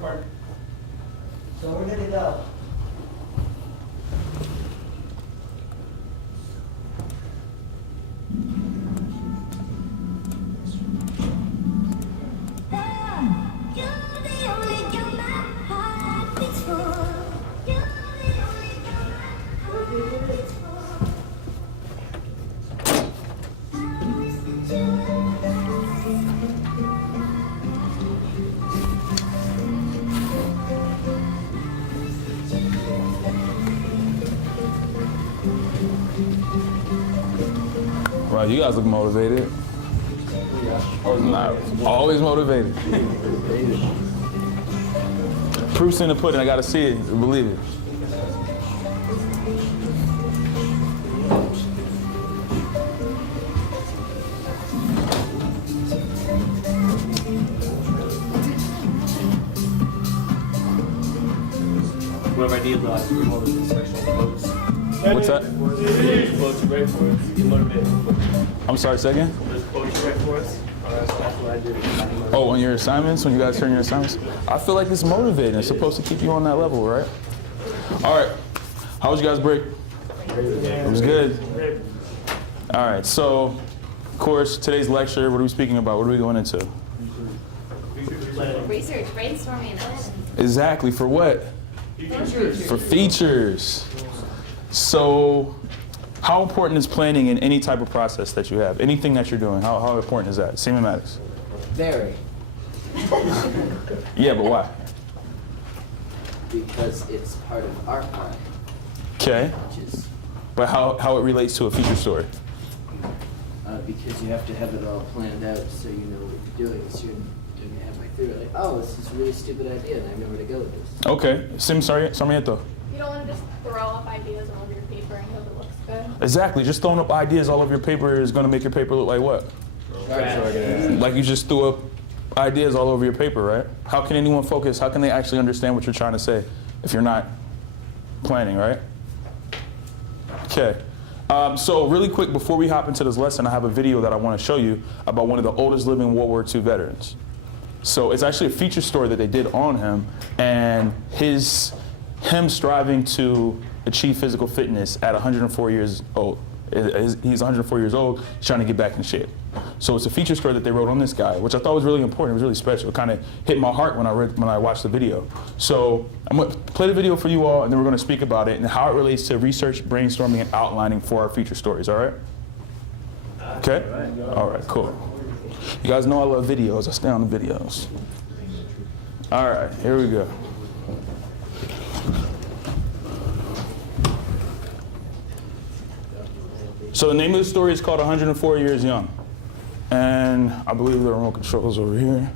part. So we're gonna go. Wow, you guys look motivated. Nah, always motivated. Proof's in the pudding. I gotta see it, believe it. One of my needs last week was the sexual quotes. What's that? Quotes you write for us. You motivate. I'm sorry, say again? Those quotes you write for us. That's what I do. Oh, on your assignments, when you guys turn your assignments? I feel like it's motivating. It's supposed to keep you on that level, right? All right. How was you guys' break? It was good. All right, so, of course, today's lecture, what are we speaking about? What are we going into? Research, brainstorming, Exactly, for what? For features. So, how important is planning in any type of process that you have? Anything that you're doing, how important is that? Semiotics. Very. Yeah, but why? Because it's part of our part, Okay, which is but how it relates to a feature story? because you have to have it all planned out so you know what you're doing. So you're doing it halfway through, like, oh, this is a really stupid idea, and I know where to go with this. Okay, Sarmiento. You don't want to just throw up ideas all over your paper and hope it looks good. Exactly, just throwing up ideas all over your paper is gonna make your paper look like what? Like you just threw up ideas all over your paper, right? How can anyone focus? How can they actually understand what you're trying to say if you're not planning, right? Okay. So really quick, before we hop into this lesson, I have a video that I want to show you about one of the oldest living World War II veterans. So it's actually a feature story that they did on him, and him striving to achieve physical fitness at 104 years old. He's 104 years old, he's trying to get back in shape. So it's a feature story that they wrote on this guy, which I thought was really important. It was really special. It kind of hit my heart when I watched the video. So I'm going to play the video for you all, and then we're going to speak about it and how it relates to research, brainstorming, and outlining for our feature stories. All right? Okay? All right, cool. You guys know I love videos. I stay on the videos. All right, here we go. So the name of the story is called 104 Years Young. And I believe the remote control is over here.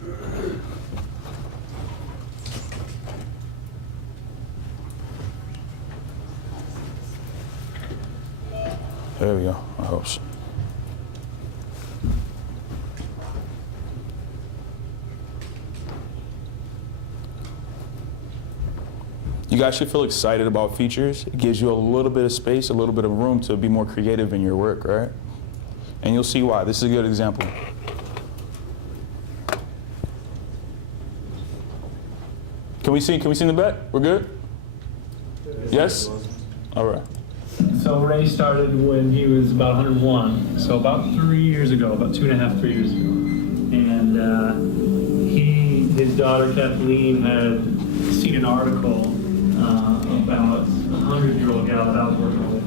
There we go, I hope so. You guys should feel excited about features. It gives you a little bit of space, a little bit of room to be more creative in your work, right? And you'll see why. This is a good example. Can we see in the back? We're good? Yes? All right. So Ray started when he was about 101, so about 3 years ago, about 2.5, 3 years ago. And his daughter Kathleen had seen an article about a 100-year-old gal that I was working with.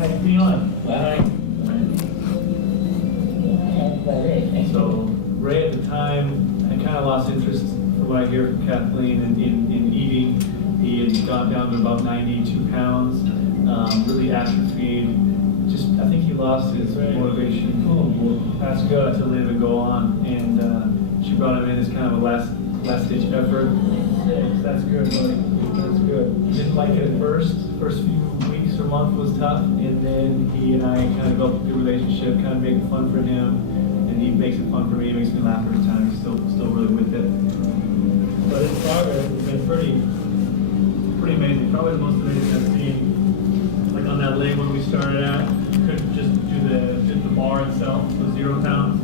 Hey, Neil. So Ray at the time had kind of lost interest, from what I hear from Kathleen, in eating. He had gone down to about 92 pounds, really atrophied. I think he lost his motivation to live and go on. And she brought him in as kind of a last-ditch effort. That's good, buddy. That's good. He didn't like it at first. First few weeks or month was tough, and then he and I kind of developed a good relationship, kind of made it fun for him, and he makes it fun for me. It makes me laugh every time. He's still really with it. But his progress has been pretty amazing. Probably the most amazing I've seen. Like on that leg when we started at, couldn't just do the bar itself was 0 pounds,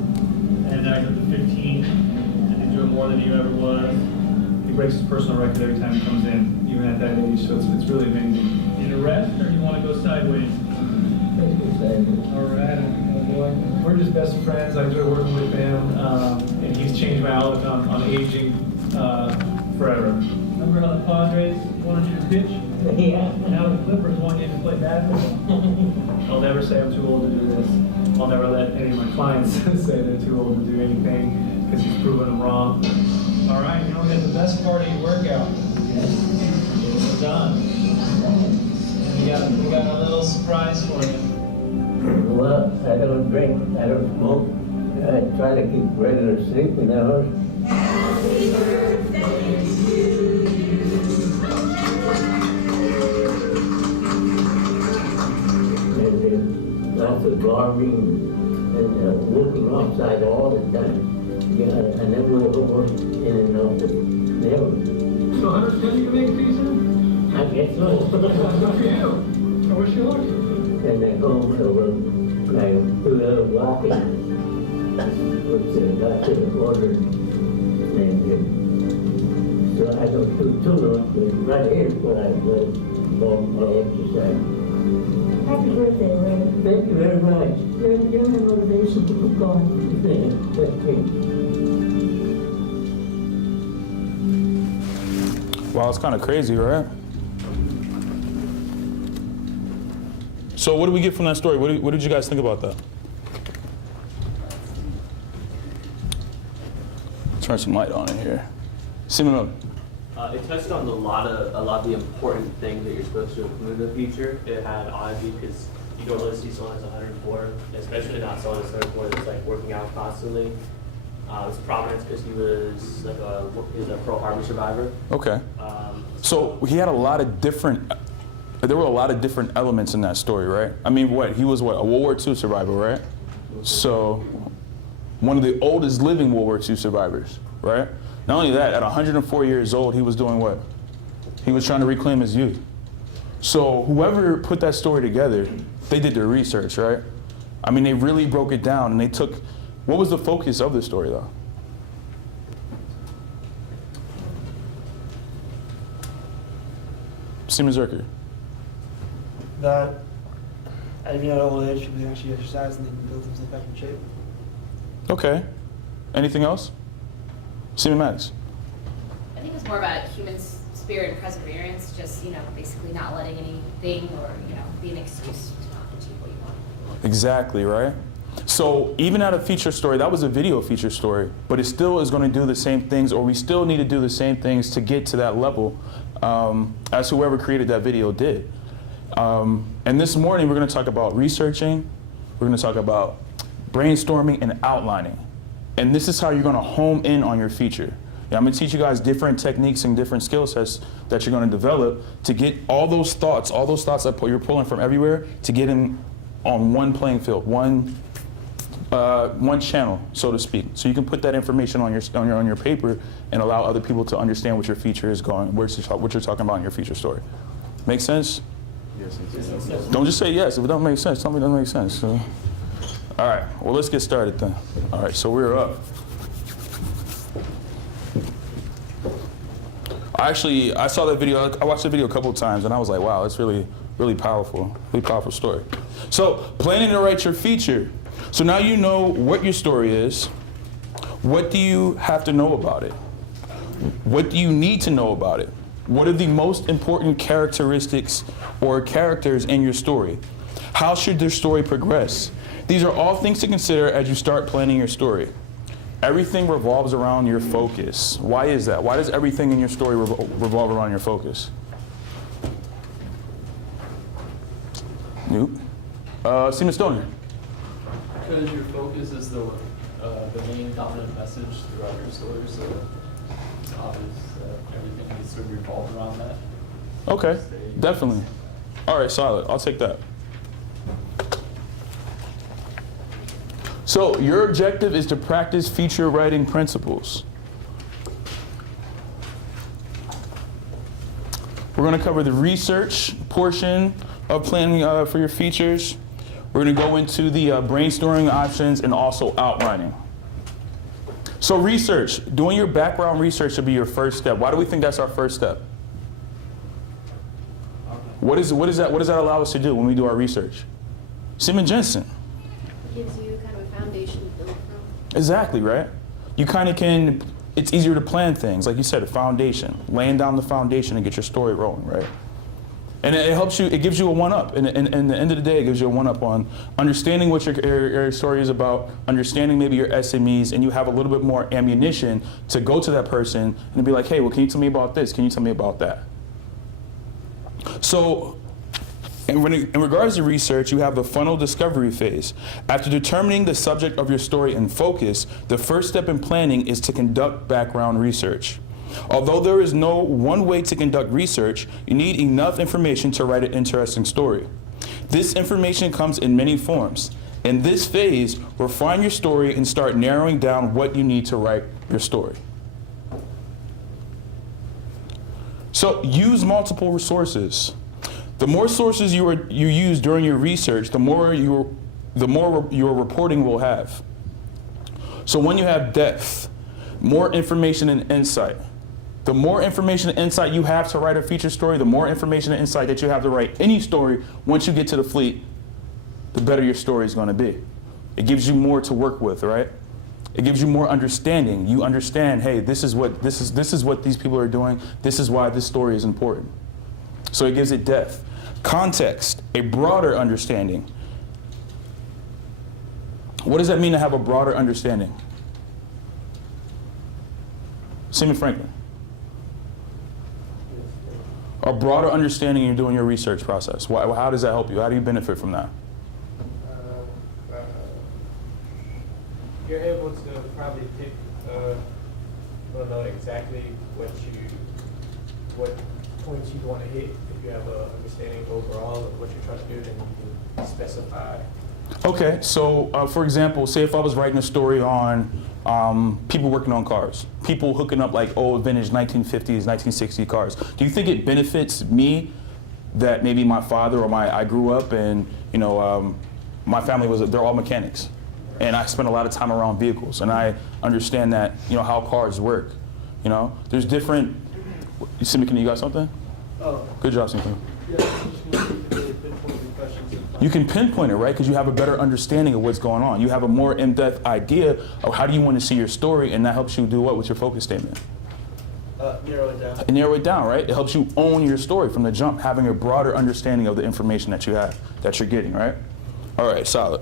and then I got to 15, and he's doing more than he ever was. He breaks his personal record every time he comes in, even at that age, so it's really amazing. In a rest, or you want to go sideways? All right, we're just best friends. I enjoy working with him, and he's changed my outlook on aging forever. Remember how the Padres wanted you to pitch? Yeah. Now the Clippers want you to play basketball. I'll never say I'm too old to do this. I'll never let any of my clients say they're too old to do anything, because he's proven them wrong. All right, you know, we got the best part of your workout. We're done. And we got a little surprise for you. Well, I don't drink, I don't smoke. I try to keep regular sleeping hours. And lots of gardening and walking outside all the time. Yeah, I never go in and out. Never. So 110 you can make it decent? I guess so. Good for you. I wish you luck. And I go over, I do a little walking, which the doctor ordered. And so I don't do too much, but right here is what I do for my exercise. Happy birthday, Ray. Thank you very much. You're my motivation to keep going. Thank you. Wow, it's kind of crazy, right? So what did we get from that story? What did you guys think about that? Turn some light on in here. Simon, It touched on a lot of the important things that you're supposed to include in the future. It had honesty because you don't really see someone that's 104, especially not someone that's 104 that's like working out constantly. It's prominence because he was like a Pearl Harbor survivor. okay. So he had a lot of different, there were a lot of different elements in that story, right? I mean, he was a World War II survivor, right? So one of the oldest living World War II survivors, right? Not only that, at 104 years old, he was doing what? He was trying to reclaim his youth. So whoever put that story together, they did their research, right? I mean, they really broke it down and they took, what was the focus of the story though? Seaman Zerker. That even at an old age, people actually exercise and they can build themselves back in shape. Okay. Anything else? Seaman Maddox. I think it's more about human spirit and perseverance, just, basically not letting anything or, be an excuse to not achieve what you want. Exactly, right? So even at a feature story, that was a video feature story, but it still is going to do the same things, or we still need to do the same things to get to that level as whoever created that video did. And this morning, we're going to talk about researching, we're going to talk about brainstorming and outlining. And this is how you're going to home in on your feature. I'm going to teach you guys different techniques and different skill sets that you're going to develop to get all those thoughts that you're pulling from everywhere, to get in on one playing field, one channel, so to speak. So you can put that information on your paper and allow other people to understand what your feature is going, what you're talking about in your feature story. Make sense? Yes. Don't just say yes. If it doesn't make sense, tell me it doesn't make sense. So, all right, well, let's get started then. All right, so we're up. I saw that video, I watched the video a couple of times and I was like, wow, it's really powerful story. So, planning to write your feature. So now you know what your story is. What do you have to know about it? What do you need to know about it? What are the most important characteristics or characters in your story? How should their story progress? These are all things to consider as you start planning your story. Everything revolves around your focus. Why is that? Why does everything in your story revolve around your focus? Nope. Seaman Stoner. Because your focus is the main dominant message throughout your story, so it's obvious that everything needs to revolve around that. Okay, definitely. All right, solid. I'll take that. So your objective is to practice feature writing principles. We're going to cover the research portion of planning for your features. We're going to go into the brainstorming options and also outlining. So So research, doing your background research should be your first step. Why do we think that's our first step? What does that allow us to do when we do our research? Simon Jensen. It gives you kind of a foundation to build from. Exactly, right? You kind of can, it's easier to plan things. Like you said, a foundation, laying down the foundation and get your story rolling, right? And it helps you, it gives you a one-up. And at the end of the day, it gives you a one-up on understanding what your story is about, understanding maybe your SMEs, and you have a little bit more ammunition to go to that person and be like, hey, well, can you tell me about this? Can you tell me about that? So, in regards to research, you have the funnel discovery phase. After determining the subject of your story and focus, the first step in planning is to conduct background research. Although there is no one way to conduct research, you need enough information to write an interesting story. This information comes in many forms. In this phase, refine your story and start narrowing down what you need to write your story. So use multiple resources. The more sources you use during your research, the more your reporting will have. So when you have depth, more information and insight. The more information and insight you have to write a feature story, the more information and insight that you have to write any story, once you get to the fleet, the better your story is going to be. It gives you more to work with, right? It gives you more understanding. You understand, hey, this is what these people are doing. This is why this story is important. So it gives it depth. Context, a broader understanding. What does that mean to have a broader understanding? Simon Franklin. A broader understanding you're doing your research process. How does that help you? How do you benefit from that? You're able to probably pick, don't know exactly what points you want to hit. If you have an understanding overall of what you're trying to do, then you can specify. Okay, so for example, say if I was writing a story on people working on cars, people hooking up like old vintage 1950s, 1960 cars. Do you think it benefits me that maybe my father or I grew up and my family they're all mechanics, and I spent a lot of time around vehicles, and I understand that how cars work. There's different. Simon, you got something? Oh. Good job, Simon. Yeah, questions. You can pinpoint it, right? Because you have a better understanding of what's going on. You have a more in-depth idea of how do you want to see your story, and that helps you do what with your focus statement? Narrow it down. And narrow it down, right? It helps you own your story from the jump, having a broader understanding of the information that you have, that you're getting, right? All right, solid.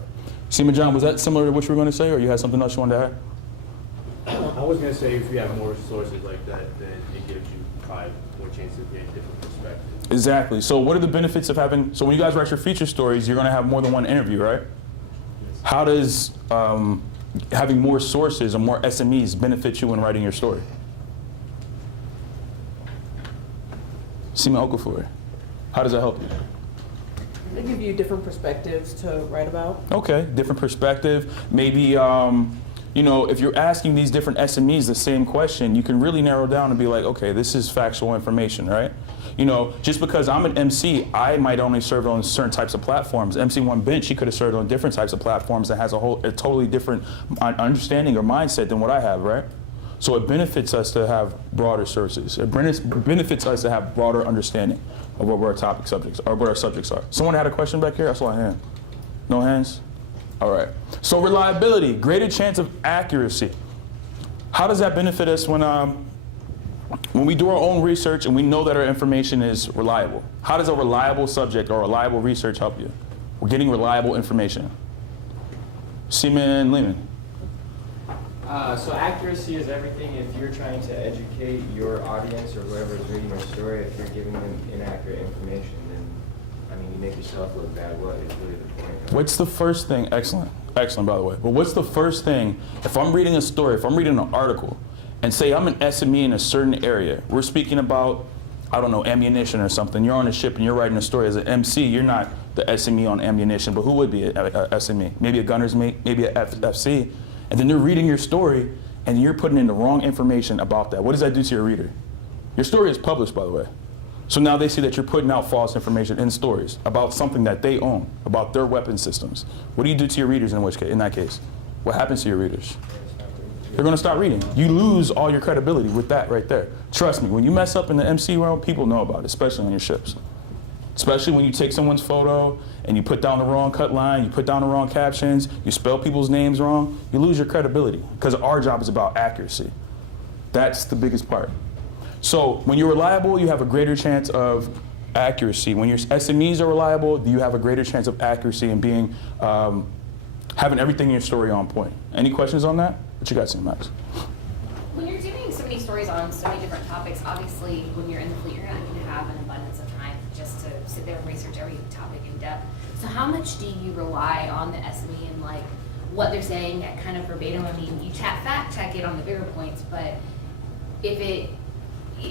Seema John, was that similar to what you were going to say, or you had something else you wanted to add? I was going to say if you have more sources like that, then it gives you probably more chances of getting different perspectives. Exactly. So what are the benefits of having, so when you guys write your feature stories, you're going to have more than one interview, right? Yes. How does having more sources or more SMEs benefit you when writing your story? Seema Okafor, how does that help you? They give you different perspectives to write about. Okay, different perspective. Maybe, if you're asking these different SMEs the same question, you can really narrow down and be like, okay, this is factual information, right? Just because I'm an MC, I might only serve on certain types of platforms. MC1 Bench, she could have served on different types of platforms that has a totally different understanding or mindset than what I have, right? So it benefits us to have broader sources. It benefits us to have broader understanding of what our topic subjects or what our subjects are. Someone had a question back here? I saw a hand. No hands? All right. So reliability, greater chance of accuracy. How does that benefit us when we do our own research and we know that our information is reliable? How does a reliable subject or reliable research help you? We're getting reliable information. Seaman Lehman. So accuracy is everything. If you're trying to educate your audience or whoever is reading your story, if you're giving them inaccurate information, then you make yourself look bad. What is really the point? What's the first thing? Excellent, excellent, by the way. But what's the first thing? If I'm reading a story, if I'm reading an article, and say I'm an SME in a certain area, we're speaking about, I don't know, ammunition or something. You're on a ship and you're writing a story as an MC. You're not the SME on ammunition, but who would be a SME? Maybe a gunner's mate, maybe a FC. And then they're reading your story, and you're putting in the wrong information about that. What does that do to your reader? Your story is published, by the way. So now they see that you're putting out false information in stories about something that they own, about their weapon systems. What do you do to your readers in that case? What happens to your readers? They're gonna stop reading. You lose all your credibility with that right there. Trust me, when you mess up in the MC realm, people know about it, especially on your ships. Especially when you take someone's photo and you put down the wrong cut line, you put down the wrong captions, you spell people's names wrong, you lose your credibility because our job is about accuracy. That's the biggest part. So when you're reliable, you have a greater chance of accuracy. When your SMEs are reliable, you have a greater chance of accuracy and being, having everything in your story on point. Any questions on that? What you got, St. Max? When you're doing so many stories on so many different topics, obviously when you're in the fleet, you're not going to have an abundance of time just to sit there and research every topic in depth. So how much do you rely on the SME and like what they're saying at kind of verbatim? I mean, you fact check it on the bigger points, but if it,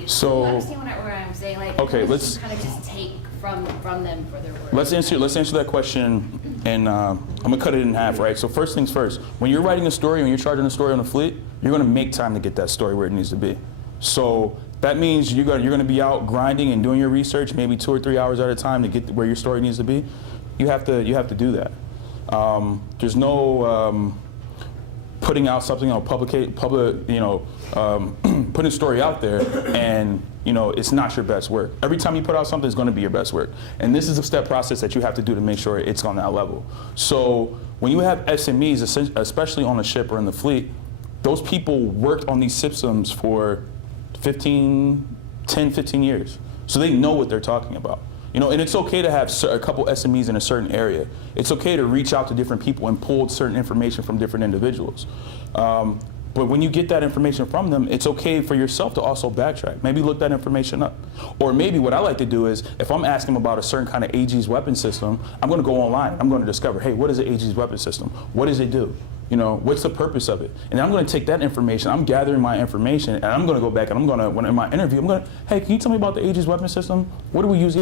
So, you understand what I'm saying? Like, okay, how much let's- do you kind of just take from them for their work? Let's answer that question, and I'm gonna cut it in half, right? So first things first, when you're writing a story, when you're charging a story on the fleet, you're gonna make time to get that story where it needs to be. So that means you're gonna be out grinding and doing your research, maybe 2 or 3 hours at a time to get where your story needs to be. You have to do that. There's no putting out something on putting a story out there and it's not your best work. Every time you put out something, it's going to be your best work. And this is a step process that you have to do to make sure it's on that level. So when you have SMEs, especially on the ship or in the fleet, those people worked on these systems for 10, 15 years. So they know what they're talking about. And it's okay to have a couple SMEs in a certain area. It's okay to reach out to different people and pull certain information from different individuals. But when you get that information from them, it's okay for yourself to also backtrack. Maybe look that information up. Or maybe what I like to do is, if I'm asking about a certain kind of AG's weapon system, I'm going to go online. I'm going to discover, hey, what is an AG's weapon system? What does it do? What's the purpose of it? And I'm going to take that information, I'm gathering my information, and I'm going to go back and I'm going to, when in my interview, I'm going to, hey, can you tell me about the AG's weapon system? What do we use?